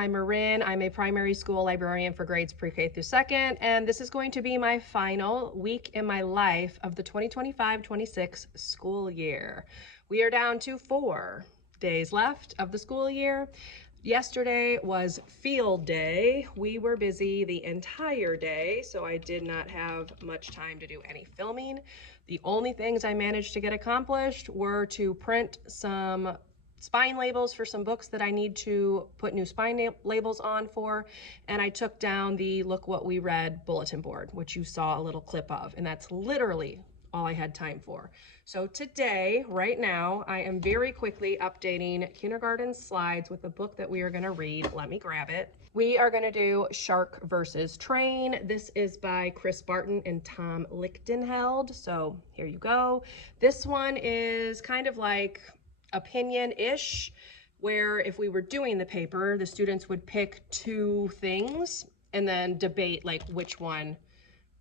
I'm Marin. I'm a primary school librarian for grades pre-K through second, and this is going to be my final week in my life of the 2025-26 school year. We are down to 4 days left of the school year. Yesterday was field day. We were busy the entire day, so I did not have much time to do any filming. The only things I managed to get accomplished were to print some spine labels for some books that I need to put new spine labels on for, and I took down the Look What We Read bulletin board, which you saw a little clip of, and that's literally all I had time for. So today, right now, I am very quickly updating kindergarten slides with the book that we are gonna read. Let me grab it. We are gonna do Shark versus Train. This is by Chris Barton and Tom Lichtenheld. So here you go. This one is kind of like opinion-ish, where if we were doing the paper, the students would pick 2 things and then debate like which one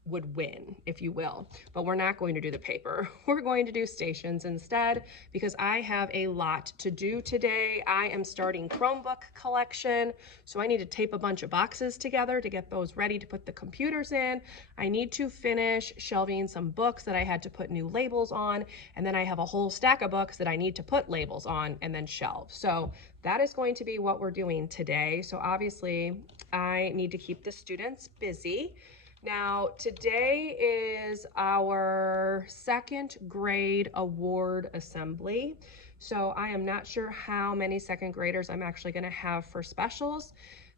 would win, if you will. But we're not going to do the paper. We're going to do stations instead because I have a lot to do today. I am starting Chromebook collection, so I need to tape a bunch of boxes together to get those ready to put the computers in. I need to finish shelving some books that I had to put new labels on, and then I have a whole stack of books that I need to put labels on and then shelve. So that is going to be what we're doing today. So obviously I need to keep the students busy. Now, today is our 2nd grade award assembly. So I am not sure how many 2nd graders I'm actually gonna have for specials.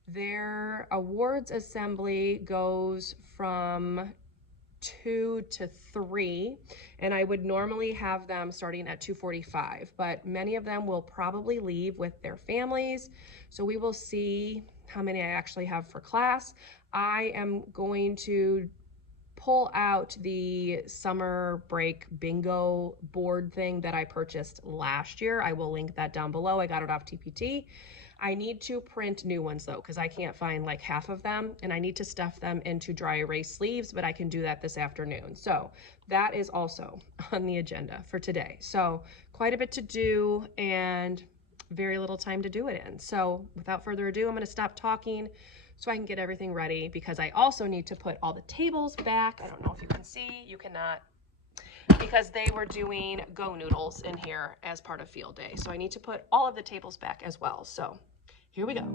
Their awards assembly goes from 2 to 3, and I would normally have them starting at 2:45, but many of them will probably leave with their families. So we will see how many I actually have for class. I am going to pull out the summer break bingo board thing that I purchased last year. I will link that down below. I got it off TPT. I need to print new ones though, because I can't find like half of them, and I need to stuff them into dry erase sleeves, but I can do that this afternoon. So that is also on the agenda for today. So quite a bit to do and very little time to do it in. So without further ado, I'm going to stop talking so I can get everything ready, because I also need to put all the tables back. I don't know if you can see, you cannot, because they were doing Go Noodles in here as part of field day. So I need to put all of the tables back as well. So here we go.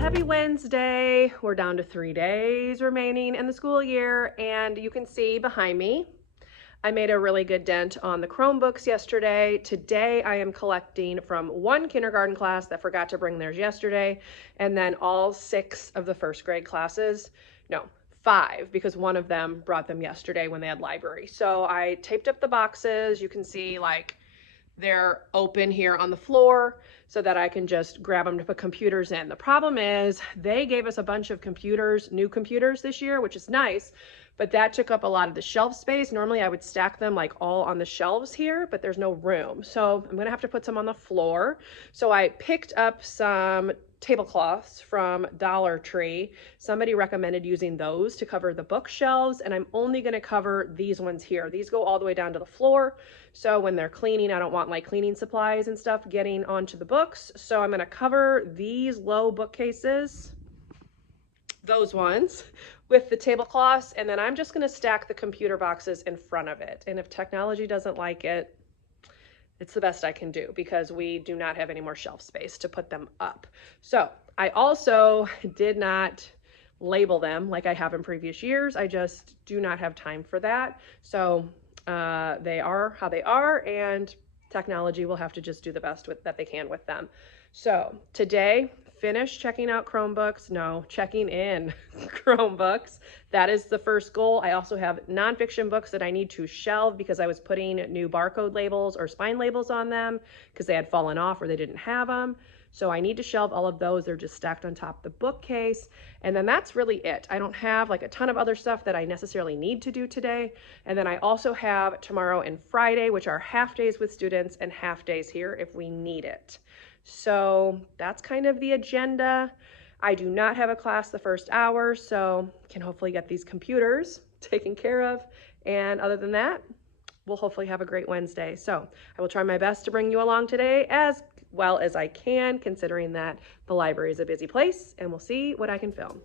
Happy Wednesday. We're down to 3 days remaining in the school year, and you can see behind me, I made a really good dent on the Chromebooks yesterday. Today, I am collecting from 1 kindergarten class that forgot to bring theirs yesterday, and then all 6 of the 1st grade classes. No, 5, because one of them brought them yesterday when they had library. So I taped up the boxes. You can see like they're open here on the floor so that I can just grab them to put computers in. The problem is they gave us a bunch of computers, new computers this year, which is nice, but that took up a lot of the shelf space. Normally I would stack them like all on the shelves here, but there's no room. So I'm gonna have to put some on the floor. So I picked up some tablecloths from Dollar Tree. Somebody recommended using those to cover the bookshelves, and I'm only going to cover these ones here. These go all the way down to the floor, so when they're cleaning, I don't want like cleaning supplies and stuff getting onto the books. So I'm going to cover these low bookcases, those ones, with the tablecloths, and then I'm just going to stack the computer boxes in front of it. And if technology doesn't like it, it's the best I can do, because we do not have any more shelf space to put them up. So I also did not label them like I have in previous years. I just do not have time for that. So they are how they are, and technology will have to just do the best that they can with them. So today, finish checking out Chromebooks. No, checking in Chromebooks. That is the first goal. I also have nonfiction books that I need to shelve because I was putting new barcode labels or spine labels on them because they had fallen off or they didn't have them. So I need to shelve all of those. They're just stacked on top of the bookcase. And then that's really it. I don't have like a ton of other stuff that I necessarily need to do today. And then I also have tomorrow and Friday, which are half days with students and half days here if we need it. So that's kind of the agenda. I do not have a class the first hour, so can hopefully get these computers taken care of. And other than that, we'll hopefully have a great Wednesday. So I will try my best to bring you along today as well as I can, considering that the library is a busy place, and we'll see what I can film.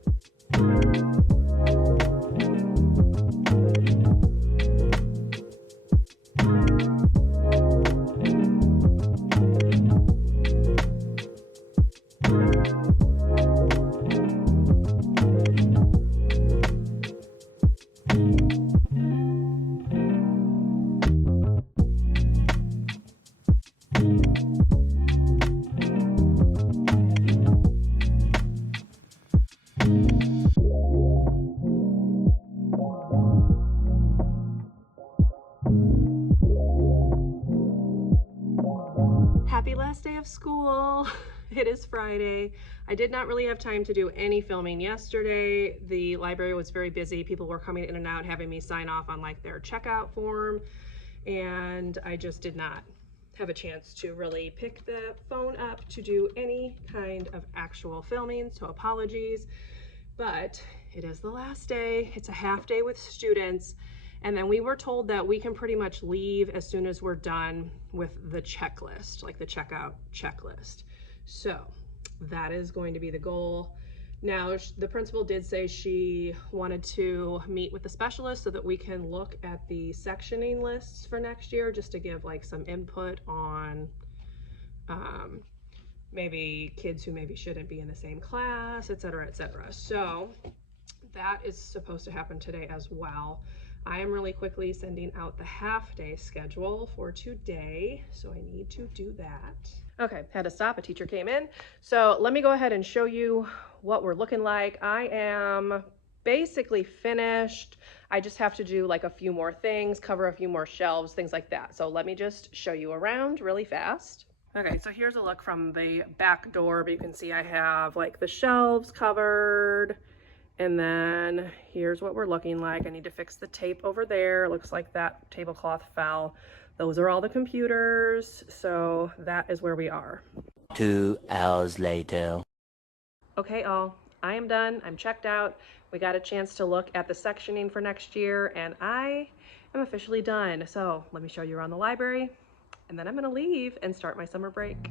Happy last day of school. It is Friday. I did not really have time to do any filming yesterday. The library was very busy. People were coming in and out, having me sign off on like their checkout form, and I just did not have a chance to really pick the phone up to do any kind of actual filming, so apologies. But it is the last day. It's a half day with students. And then we were told that we can pretty much leave as soon as we're done with the checklist, like the checkout checklist. So that is going to be the goal. Now, the principal did say she wanted to meet with the specialist so that we can look at the sectioning lists for next year, just to give like some input on maybe kids who maybe shouldn't be in the same class, et cetera, et cetera. So that is supposed to happen today as well. I am really quickly sending out the half-day schedule for today, so I need to do that. Okay, had to stop, a teacher came in. So let me go ahead and show you what we're looking like. I am basically finished. I just have to do like a few more things, cover a few more shelves, things like that. So let me just show you around really fast. Okay, so here's a look from the back door, but you can see I have like the shelves covered. And then here's what we're looking like. I need to fix the tape over there. It looks like that tablecloth fell. Those are all the computers. So that is where we are. 2 hours later. Okay, all, I am done. I'm checked out. We got a chance to look at the sectioning for next year, and I am officially done. So let me show you around the library, and then I'm gonna leave and start my summer break.